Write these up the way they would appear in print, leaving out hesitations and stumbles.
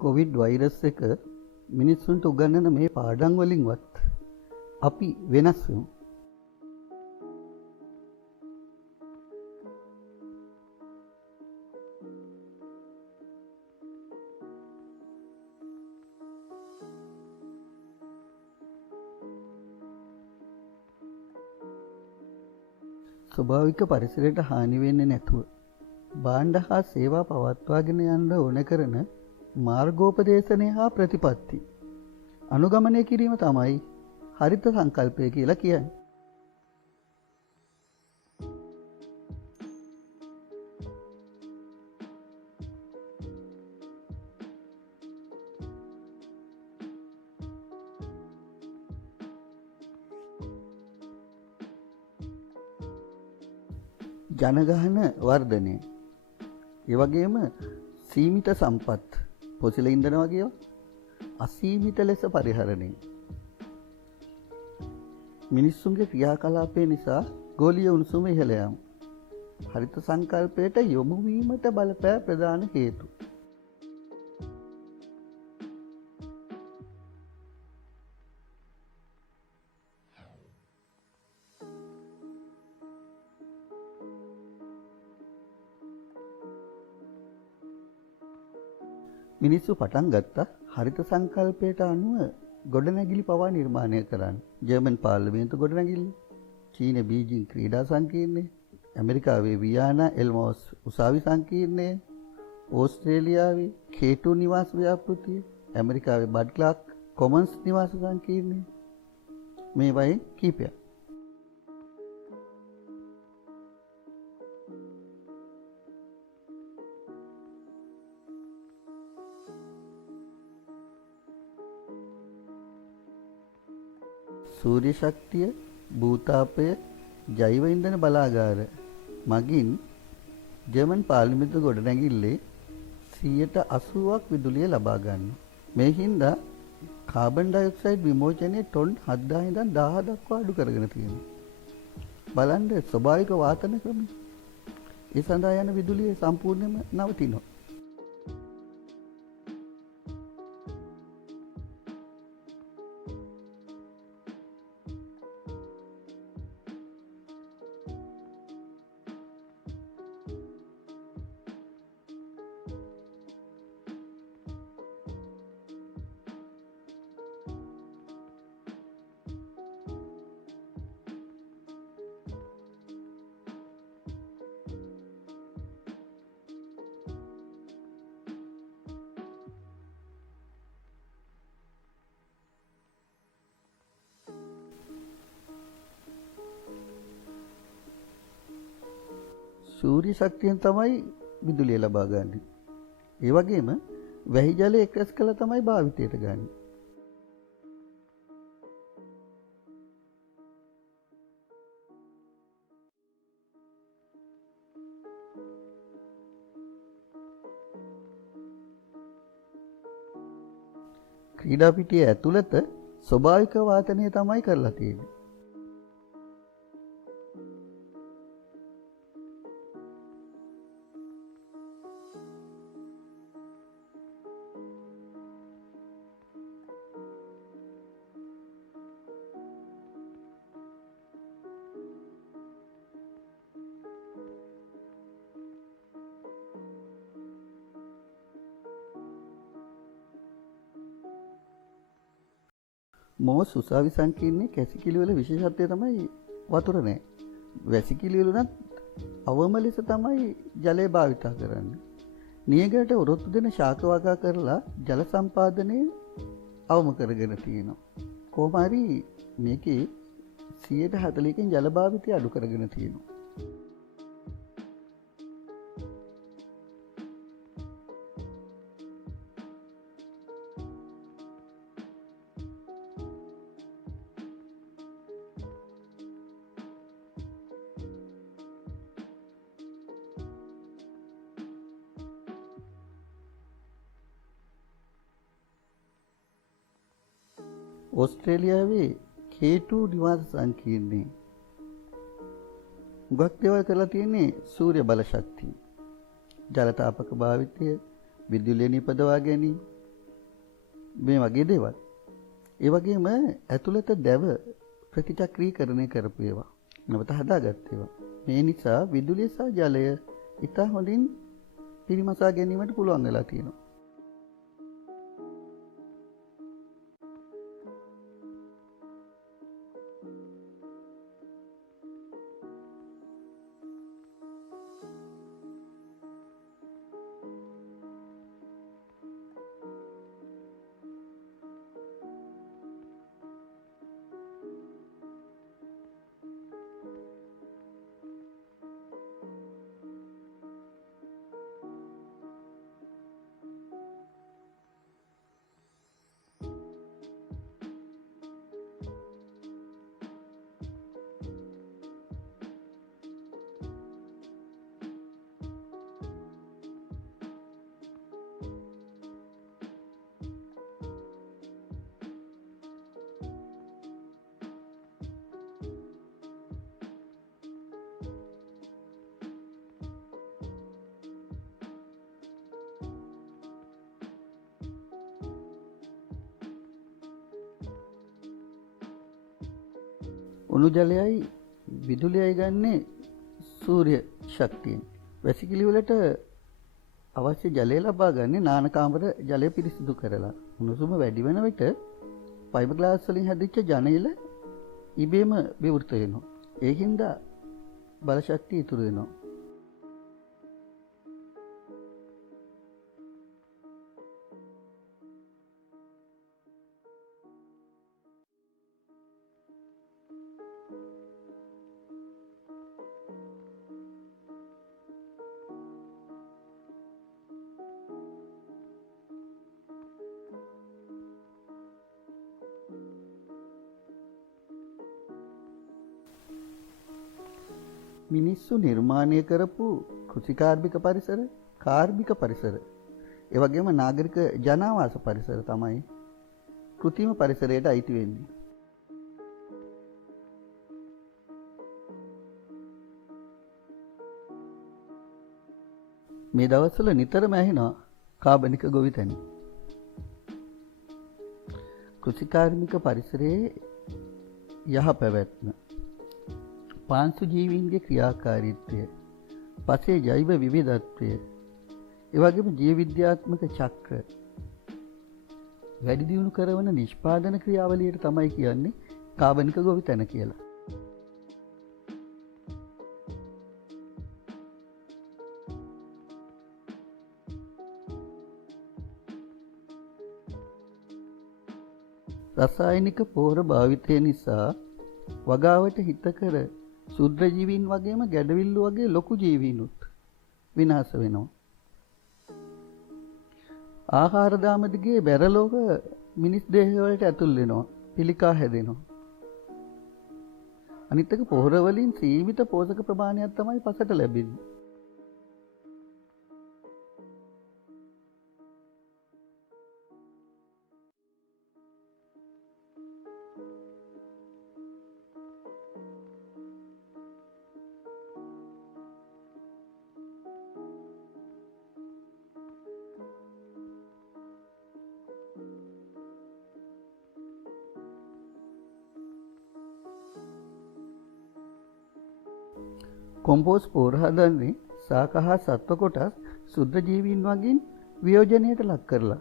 Covid virus එක මිනිස්සුන්ට උගන්වන මේ පාඩම් වලින්වත් අපි වෙනස් වෙමු. ස්වභාවික පරිසරයට හානි වෙන්නේ නැතුව භාණ්ඩ හා සේවා පවත්වාගෙන යන්න ඕන කරන මාර්ගෝපදේශනය හා ප්‍රතිපත්ති අනුගමනය කිරීම තමයි හරිත සංකල්පය කියලා කියන්නේ. ජනගහන වර්ධනය, ඒ වගේම සීමිත සම්පත්, පොසිල ඉන්ධන වගේ අසීමිත ලෙස පරිහරණය, මිනිස්සුන්ගේ ක්‍රියාකලාපය නිසා ගෝලීය උණුසුම ඉහළ යාම හරිත සංකල්පයට යොමු වීමට බලපෑ ප්‍රධාන හේතු. මිනිස්සු පටන් ගත්තා හරිත සංකල්පයට අනුව ගොඩනැගිලි පවා නිර්මාණය කරන්න. ජර්මන් පාර්ලිමේන්තු ගොඩනැගිල්ල, චීන බීජිං ක්‍රීඩා සංකීර්ණය, ඇමරිකාවේ වියානා එල්මෝස් උසාවි සංකීර්ණය, ඕස්ට්‍රේලියාවේ K2 නිවාස ව්‍යාපෘතිය, ඇමරිකාවේ බඩ් ක්ලාක් කොමන්ස් නිවාස සංකීර්ණය මේ වයින් කීපයක්. සූර්ය ශක්තිය, භූතාපය, ජෛව ඉන්ධන බලාගාර මගින් ජර්මන් පාර්ලිමේන්තු ගොඩනැගිල්ලේ 80%ක් විදුලිය ලබා ගන්නවා. මේ හින්දා කාබන් ඩයොක්සයිඩ් විමෝචනයේ ටොන් 7000 ඉඳන් 1000 දක්වා අඩු කරගෙන තියෙනවා. බලන්න ස්වභාවික වාතන ක්‍රමය. ඒ සඳහා යන විදුලිය සම්පූර්ණයෙන්ම නවතිනවා. සූර්ය ශක්තියෙන් තමයි විදුලිය ලබා ගන්න. ඒ වගේම වැහි ජලය එක්රැස් කළා තමයි භාවිතයට ගන්න. ක්‍රීඩා පිටිය ඇතුළත ස්වභාවික වාතනය තමයි කරලා තියෙන්නේ. මෝස් උසාවි සංකීර්ණයේ කැසිකිලි වල විශේෂත්වය තමයි වතුර නැහැ. වැසිකිලි වලත් අවම ලෙස තමයි ජලය භාවිත කරන්නේ. නියගයට උරොත්තු දෙන ශාක වගා කරලා ජල සම්පාදනය අවම කරගෙන තියෙනවා. කොහොම හරි මේකේ 140කින් ජල භාවිතය අඩු කරගෙන තියෙනවා. ඕස්ට්‍රේලියාවේ K2 නිවාස සංකීර්ණයේ හුඟක් දේවල් කරලා තියෙන්නේ සූර්ය බල ශක්තිය, ජලතාපක භාවිතය, විදුලිය නිපදවා ගැනීම, මේ වගේ දේවල්. ඒ වගේම ඇතුළත දැව ප්‍රතිචක්‍රීකරණය කරපු ඒවා. නැවත හදාගත්ත ඒවා. මේ නිසා විදුලිය සහ ජලය ඉතා හොඳින් පිරිමසා ගැනීමට පුළුවන් වෙලා තියෙනවා. උණු ජලයයි විදුලියයි ගන්නේ සූර්ය ශක්තියෙන්. වැසිකිළි වලට අවශ්‍ය ජලය ලබා ගන්නේ නාන කාමර ජලය පිරිසිදු කරලා. උණුසුම වැඩි වෙන විට ෆයිබර් ග්ලාස් වලින් හැදිච්ච ජනේල ඉබේම විවෘත වෙනවා. ඒකින්ද බල ශක්තිය ඉතුරු වෙනවා. මිනිස්සු නිර්මාණය කරපු කෘෂිකාර්මික පරිසර, කාර්මික පරිසර, ඒ වගේම නාගරික ජනාවාස පරිසර තමයි කෘත්‍රිම පරිසරයට අයිති වෙන්නේ. මේ දවස්වල නිතරම ඇහෙනවා කාබනික ගොවිතැන. කෘෂිකාර්මික පරිසරයේ යහපැවැත්ම, පාංශු ජීවීන්ගේ ක්‍රියාකාරීත්වය, පසේ ජෛව විවිධත්වය, එවැගේම ජීව විද්‍යාත්මක චක්‍ර වැඩි දියුණු කරන නිෂ්පාදන ක්‍රියාවලියට තමයි කියන්නේ කාබනික ගොවිතැන කියලා. රසායනික පොහොර භාවිතය නිසා වගාවට හිතකර ශුද්‍ර ජීවීන් වගේම ගැඩවිල්ලු වගේ ලොකු ජීවීනුත් විනාශ වෙනවා. ආහාර දාම දිගේ බැරලෝක මිනිස් දේහය වලට ඇතුල් වෙනවා, පිළිකා හැදෙනවා. අනිත් එක පොහොර වලින් සීමිත පෝෂක ප්‍රමාණයක් තමයි පසට ලැබෙන්නේ. කොම්පෝස් පොහොර හදන්නේ ශාක හා සත්ව කොටස් ශුද්ධ ජීවීන් වගේ වියෝජනයට ලක් කරලා.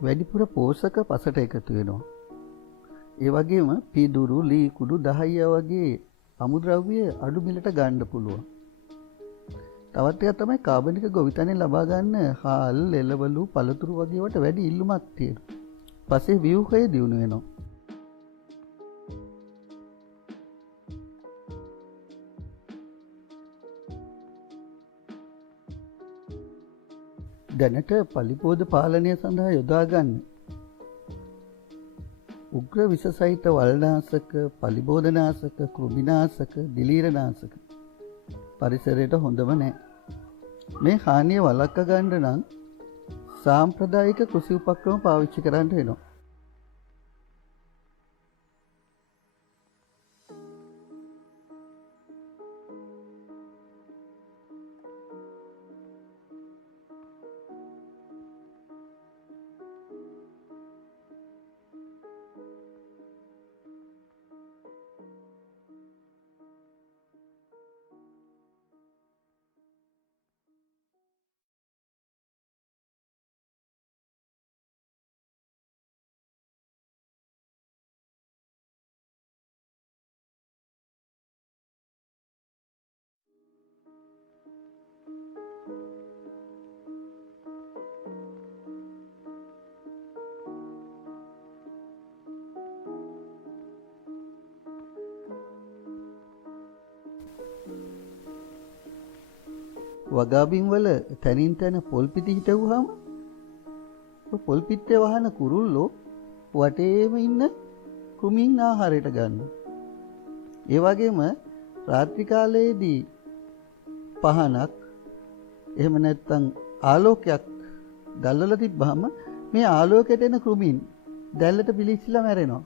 වැඩිපුර පෝෂක පසට එකතු වෙනවා. ඒ වගේම පීදුරු, ලී කුඩු, දහය වගේ අමුද්‍රව්‍ය අඩු මිලට ගන්න පුළුවන්. තවත් එකක් තමයි කාබනික ගොවිතැනෙන් ලබා ගන්න හාල්, එළවලු, පළතුරු වගේ වට වැඩි ඉල්ලුමක් තියෙනවා. පස්සේ ව්‍යුහය දියුණු වෙනවා. දැනට පලිපෝද පාලනය සඳහා යොදාගන්න උග්‍ර විෂසහිත වල්නාශක, පලිබෝධනාශක, කෘමිනාශක, දිලීරනාශක පරිසරයට හොඳම නැහැ. මේ හානිය වළක්වා ගන්න නම් සාම්ප්‍රදායික කෘෂි උපක්‍රම පාවිච්චි කරන්න වෙනවා. වගාබිම් වල තනින් තන පොල් පිටි හිටවුවාම පොල් පිටේ වහන කුරුල්ලෝ වටේම ඉන්න කුමින් ආහාරයට ගන්නවා. ඒ වගේම රාත්‍රී කාලයේදී පහනක් එහෙම නැත්නම් ආලෝකයක් දැල්වලා තිබ්බහම මේ ආලෝකයට එන කුමින් දැල්ලට පිලිස්සලා මැරෙනවා.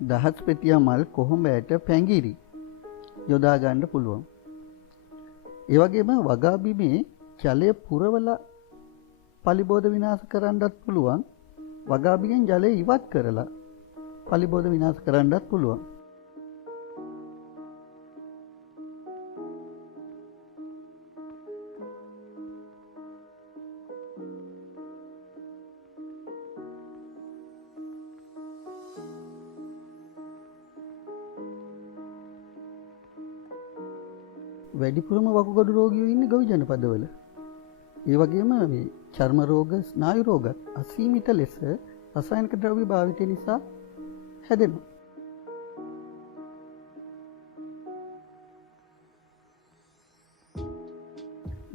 දහස් පෙතියා මල් කොහොඹයට පැංගිරි යොදා ගන්න පුළුවන්. ඒ වගේම වගාබිමේ ජලය පුරවලා පලිබෝධ විනාශ කරන්නත් පුළුවන්. වගාබිමෙන් ජලය ඉවත් කරලා පලිබෝධ විනාශ කරන්නත් පුළුවන්. වැඩිපුරම වකුගඩු රෝගියෝ ඉන්නේ ගොවි ජනපදවල. ඒ වගේම මේ චර්ම රෝග, ස්නායු රෝගත් අසීමිත ලෙස රසායනික ද්‍රව්‍ය භාවිතය නිසා හැදෙනවා.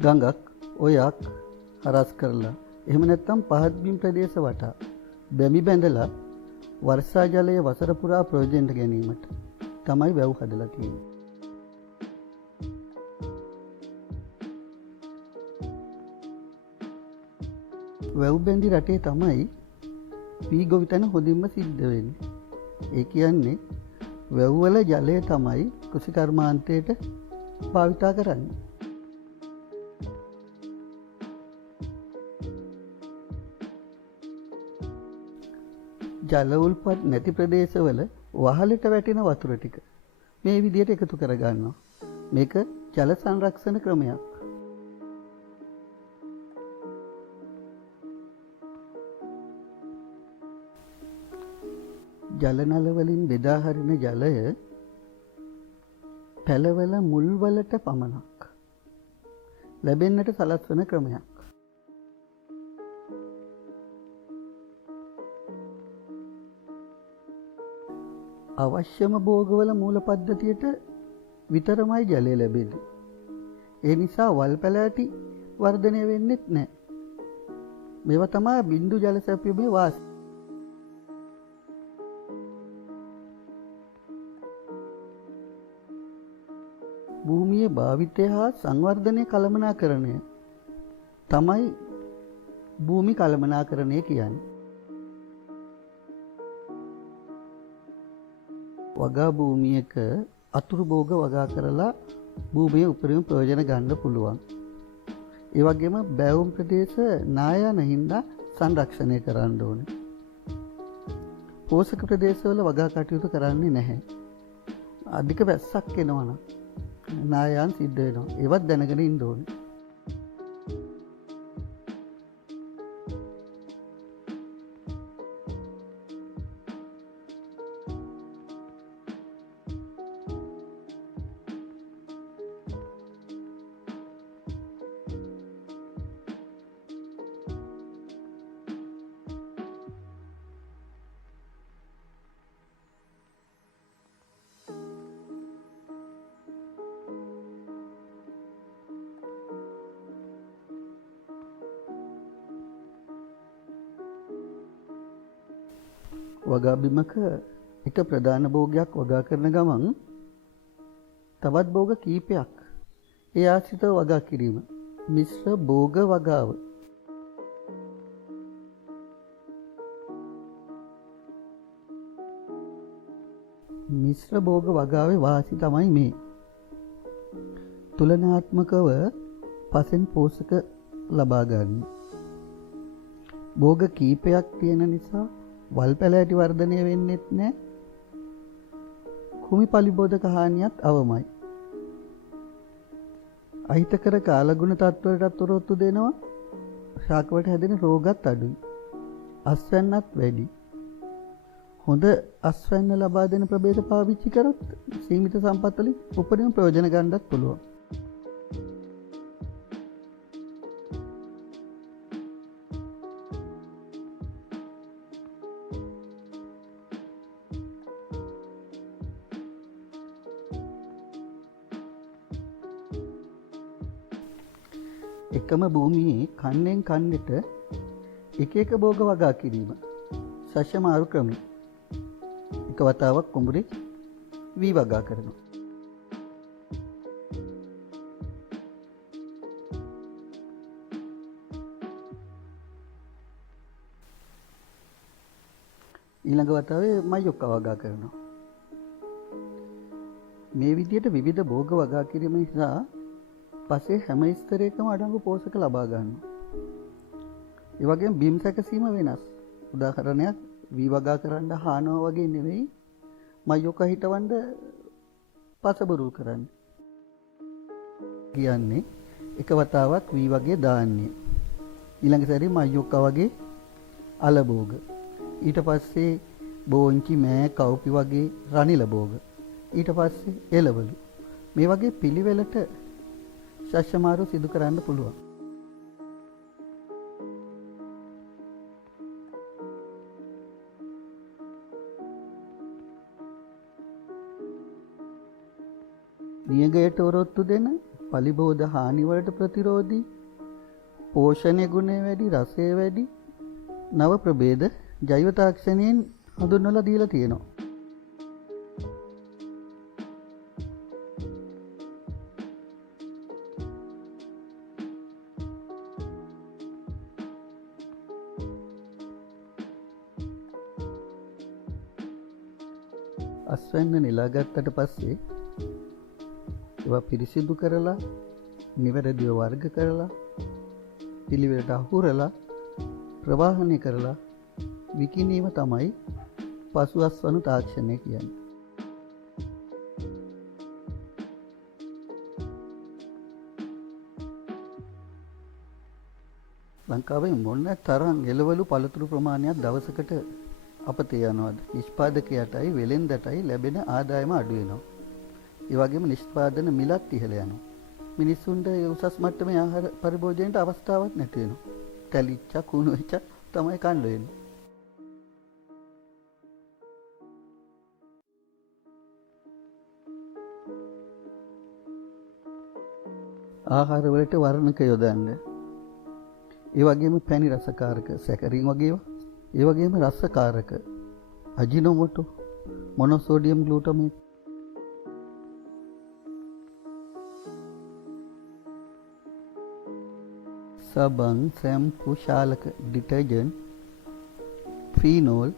ගඟක්, ඔයක් හරස් කරලා එහෙම නැත්නම් පහත් බිම් ප්‍රදේශ වටා බැමි බැඳලා වර්ෂා ජලය වසර පුරා ප්‍රයෝජනට ගැනීමට තමයි වැව් හදලා තියෙන්නේ. වැව් බැඳි රටේ තමයි පී ගොවිතැන හොඳින්ම සිද්ධ වෙන්නේ. ඒ කියන්නේ වැව් වල ජලය තමයි කෘෂිකර්මාන්තයට භාවිතා කරන්නේ. ජල උල්පත් නැති ප්‍රදේශවල වහලට වැටෙන වතුර ටික මේ විදිහට එකතු කර ගන්නවා. මේක ජල සංරක්ෂණ ක්‍රමයක්. ජල නල වලින් බෙදා හරින ජලය පැලවල මුල් වලට පමණක් ලැබෙන්නට සලස්වන ක්‍රමයක්. අවශ්‍යම භෝගවල මූල පද්ධතියට විතරමයි ජලය ලැබෙන්නේ. ඒ නිසා වල් පැලෑටි වර්ධනය වෙන්නෙත් නැහැ. මේවා තමයි බිඳු ජල සැපයීමේ වාසි. භූමියේ භාවිතය හා සංවර්ධනය කළමනාකරණය තමයි භූමි කළමනාකරණය කියන්නේ. වගා භූමියක අතුරු භෝග වගා කරලා භූමියේ උපරිම ප්‍රයෝජන ගන්න පුළුවන්. ඒ වගේම බැවුම් ප්‍රදේශ නායන හින්දා සංරක්ෂණය කරන්න ඕනේ. පෝෂක ප්‍රදේශවල වගා කටයුතු කරන්නේ නැහැ. අධික වැස්සක් එනවා නම් නායයන් සිද්ධ වෙනවා. ඒවත් දැනගෙන ඉන්න ඕනේ. වගා බිමක එක ප්‍රධාන භෝගයක් වගා කරන ගමන් තවත් භෝග කීපයක් ඒ ආශ්‍රිතව වගා කිරීම මිශ්‍ර භෝග වගාව. මිශ්‍ර භෝග වගාවේ වාසි තමයි මේ. තුලනාත්මකව පසෙන් පෝෂක ලබා ගන්න. භෝග කීපයක් තියෙන නිසා වල් පැලෑටි වර්ධනය වෙන්නෙත් නැහැ. කුමි පලිබෝධක හානියත් අවමයි. අහිතකර කාලගුණ තත්ත්වයටත් ඔරොත්තු දෙනවා. ශාකවට හැදෙන රෝගත් අඩුයි. අස්වැන්නත් වැඩි. හොඳ අස්වැන්න ලබා දෙන ප්‍රභේද පාවිච්චි කරොත් සීමිත සම්පත් වලින් උපරිම ප්‍රයෝජන ගන්නත් පුළුවන්. එකම භූමියේ කන්නෙන් කන්නට එක එක භෝග වගා කිරීම ශස්‍ය මාරු ක්‍රමය. එක වතාවක් කුඹුරේ වී වගා කරනවා. ඊළඟ වතාවේ මයොක්ක වගා කරනවා. මේ විදිහට විවිධ භෝග වගා කිරීම නිසා පසේ හැම ස්තරයකම අඩංගු පෝෂක ලබා ගන්නවා. ඒ වගේම බිම් සැකසීම වෙනස්. උදාහරණයක් වී වගා කරන්න හානවා වගේ නෙවෙයි මයොක හිටවන්න පසබරුල් කරන්න. කියන්නේ එක වතාවක් වී වගේ දාන්නේ. ඊළඟ සැරේ මයොක වගේ අල භෝග. ඊට පස්සේ බෝංචි මෑ කවුපි වගේ රනිල භෝග. ඊට පස්සේ එළවලු. මේ වගේ පිළිවෙලට ශස්‍ය මාරු සිදු කරන්න පුළුවන්. නියගයට ඔරොත්තු දෙන පලිබෝධ හානිවලට ප්‍රතිරෝධී පෝෂණය ගුණය වැඩි රසය වැඩි නව ප්‍රභේද ජෛව තාක්ෂණයෙන් හඳුන්වලා දීලා තියෙනවා. අස්වැන්න නෙලාගත්තට පස්සේ ඒවා පිරිසිදු කරලා නිවැරදිව වර්ග කරලා පිළිවෙලට අහුරලා ප්‍රවාහනය කරලා විකිණීම තමයි පසු අස්වනු තාක්ෂණය කියන්නේ. ලංකාවේ මොන තරම් එළවලු පළතුරු ප්‍රමාණයක් දවසකට අපතේ යනවාද? නිෂ්පාදකයාටයි වෙළෙන්දටයි ලැබෙන ආදායම අඩු වෙනවා. ඒ වගේම නිෂ්පාදන මිලත් ඉහළ යනවා. මිනිස්සුන්ට උසස් මට්ටමේ ආහාර පරිභෝජනයට අවස්ථාවක් නැති වෙනවා. තැලිච්ච කුණු වෙච්ච තමයි කන්න වෙන්නේ. ආහාර වලට වර්ණක යොදන්න. ඒ වගේම පැණි රසකාරක සැකරින් වගේ ඒවා. ඒ වගේම රසකාරක අජිනෝමෝටෝ මොනෝසෝඩියම් ග්ලූටමේට් සබන් සැම්පු ශාලක ඩිටර්ජන්ට් ෆීනෝල්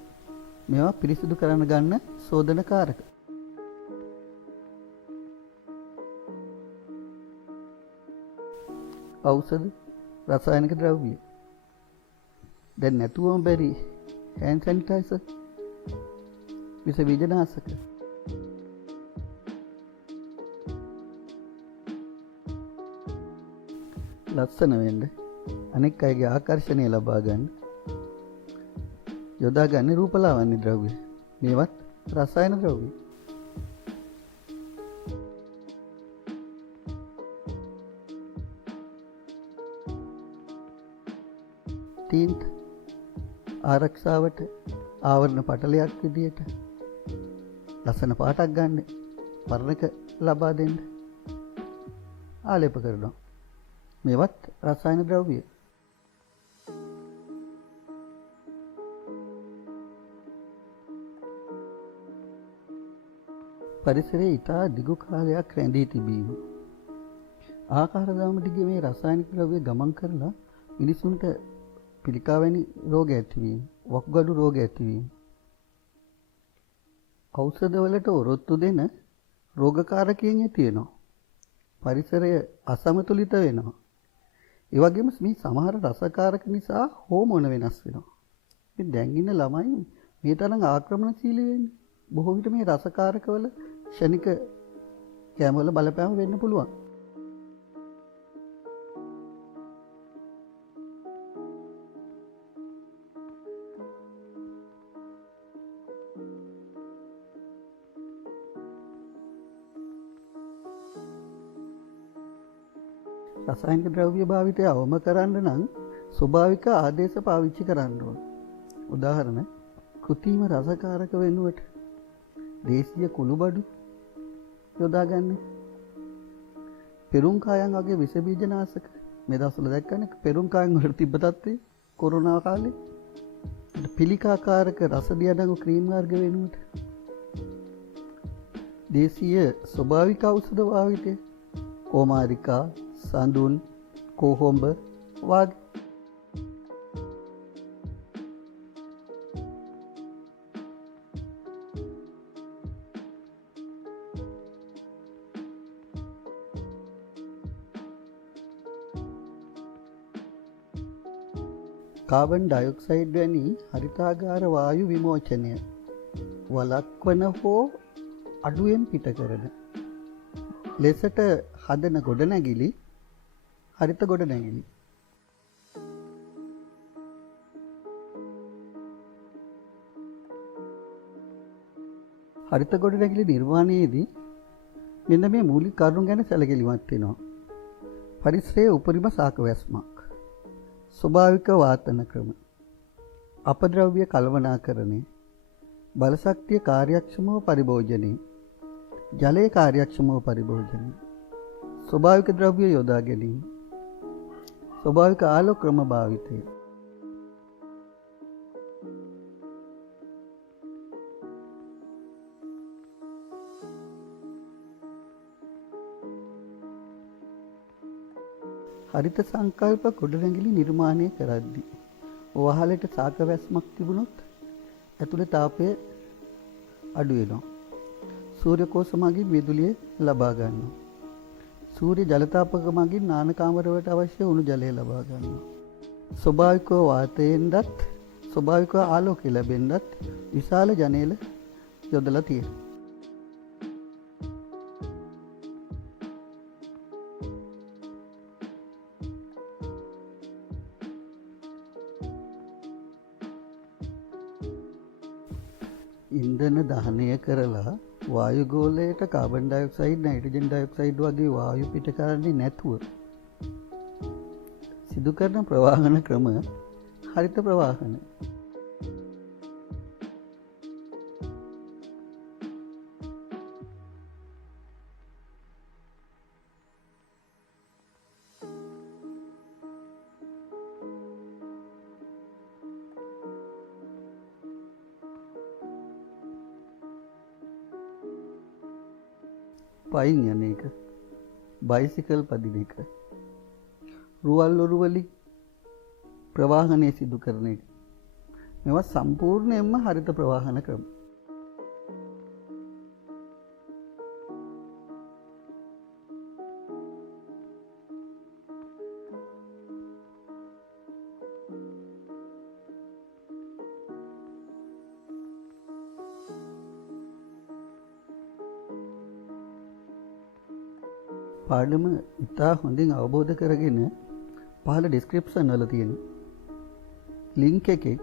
මේවා පිරිසිදු කරන්න ගන්න සෝදන කාරක. ඖෂධ රසායනික ද්‍රව්‍ය දැන් නැතුවම බැරි හෑන්ඩ් සැනිටයිසර් විස බීජනාශක ලස්සන වෙන්න අනෙක් අයගේ ආකර්ෂණය ලබා ගන්න යොදා ගන්න රූපලාවන්‍ය ද්‍රව්‍ය මේවත් රසායන ද්‍රව්‍ය. තීන්ත ආරක්ෂාවට ආවරණ පටලයක් විදියට ලස්සන පාටක් ගන්න වර්ණක ලබා දෙන්න ආලේප කරනවා. මේවත් රසායන ද්‍රව්‍ය. පරිසරයේ ඉතා දිගු කාලයක් රැඳී තිබීම. ආකාර දාම දිගේ මේ රසායනික ද්‍රව්‍ය ගමන් කරලා මිනිසුන්ට පිළිකා වැනි රෝග ඇතිවීම, වකුගඩු රෝග ඇතිවීම, ඖෂධවලට ඔරොත්තු දෙන රෝගකාරකයන් තියෙනවා. පරිසරය අසමතුලිත වෙනවා. ඒ වගේම මේ සමහර රසකාරක නිසා හෝමෝන වෙනස් වෙනවා. ඉතින් දැන් ඉන්න ළමයි මේ තරම් ආක්‍රමණශීලී වෙන්නේ. බොහෝ විට මේ රසකාරකවල ක්ෂණික කැමවල බලපෑම වෙන්න පුළුවන්. රසායනික ද්‍රව්‍ය භාවිතය අවම කරන්න නම් ස්වභාවික ආදේශ පාවිච්චි කරන්න ඕන. උදාහරණ කෘත්‍රිම රසකාරක වෙනුවට දේශීය කුළුබඩු යොදා ගන්න. පෙරුම් කායන් වගේ විස බීජනාශක මේ දවස්වල දැක්කනේ පෙරුම් කායන් වල තිබ්බ තත්ත්වය කොරෝනා කාලේ. පිළිකාකාරක රස දියදඟු ක්‍රීම් වර්ග වෙනුවට දේශීය ස්වභාවික ඖෂධ භාවිතය කොමාරිකා සඳුන් කොහොඹ වගේ. කාබන් ඩයොක්සයිඩ් වැනි හරිතාගාර වායු විමෝචනය වළක්වන හෝ අඩුවෙන් පිට කරන ලෙසට හදන ගොඩනැගිලි හරිත ගොඩනැගිලි. හරිත ගොඩනැගිලි නිර්මාණයේදී මෙන්න මේ මූලික කරුණු ගැන සැලකිලිමත් වෙනවා. පරිසරයේ උපරිම සාකවැස්මක්, ස්වභාවික වාතන ක්‍රම, අපද්‍රව්‍ය කළමනාකරණය, බලශක්තිය කාර්යක්ෂමව පරිභෝජනය, ජලයේ කාර්යක්ෂමව පරිභෝජනය, ස්වභාවික ද්‍රව්‍ය යොදා ගැනීම, ස්වභාවික ආලෝක ක්‍රම භාවිතය. හරිත සංකල්ප ගොඩනැගිලි නිර්මාණය කරද්දී වහලට සාකවැස්මක් තිබුණොත් ඇතුළේ තාපය අඩු වෙනවා. සූර්ය කෝෂ මගින් විදුලිය ලබා ගන්නවා. සූර්ය ජලතාපක මගින් නාන කාමරවලට අවශ්‍ය උණු ජලය ලබා ගන්නවා. ස්වභාවිකව වාතයෙන්වත් ස්වභාවිකව ආලෝකය ලැබෙන්නත් විශාල ජනේල යොදලා තියෙනවා. ඉන්ධන දහනය කරලා වායුගෝලයට කාබන් ඩයොක්සයිඩ්, නයිට්‍රජන් ඩයොක්සයිඩ් වගේ වායු පිට කරන්නේ නැතුව සිදු කරන ප්‍රවාහන ක්‍රම හරිත ප්‍රවාහන. පයින් යන එක, බයිසිකල් පදින එක, රුවල් ඔරුවලින් ප්‍රවාහනය සිදු කරන එක. මේවා සම්පූර්ණයෙන්ම හරිත ප්‍රවාහන ක්‍රම. පාඩම ඉතා හොඳින් අවබෝධ කරගෙන පහළ ඩිස්ක්‍රිප්ෂන් වල තියෙන ලින්ක් එකේ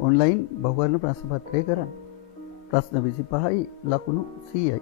ඔන්ලයින් බහුවර්ණ ප්‍රශ්න පත්‍රය කරන්න. ප්‍රශ්න 25යි ලකුණු 100යි.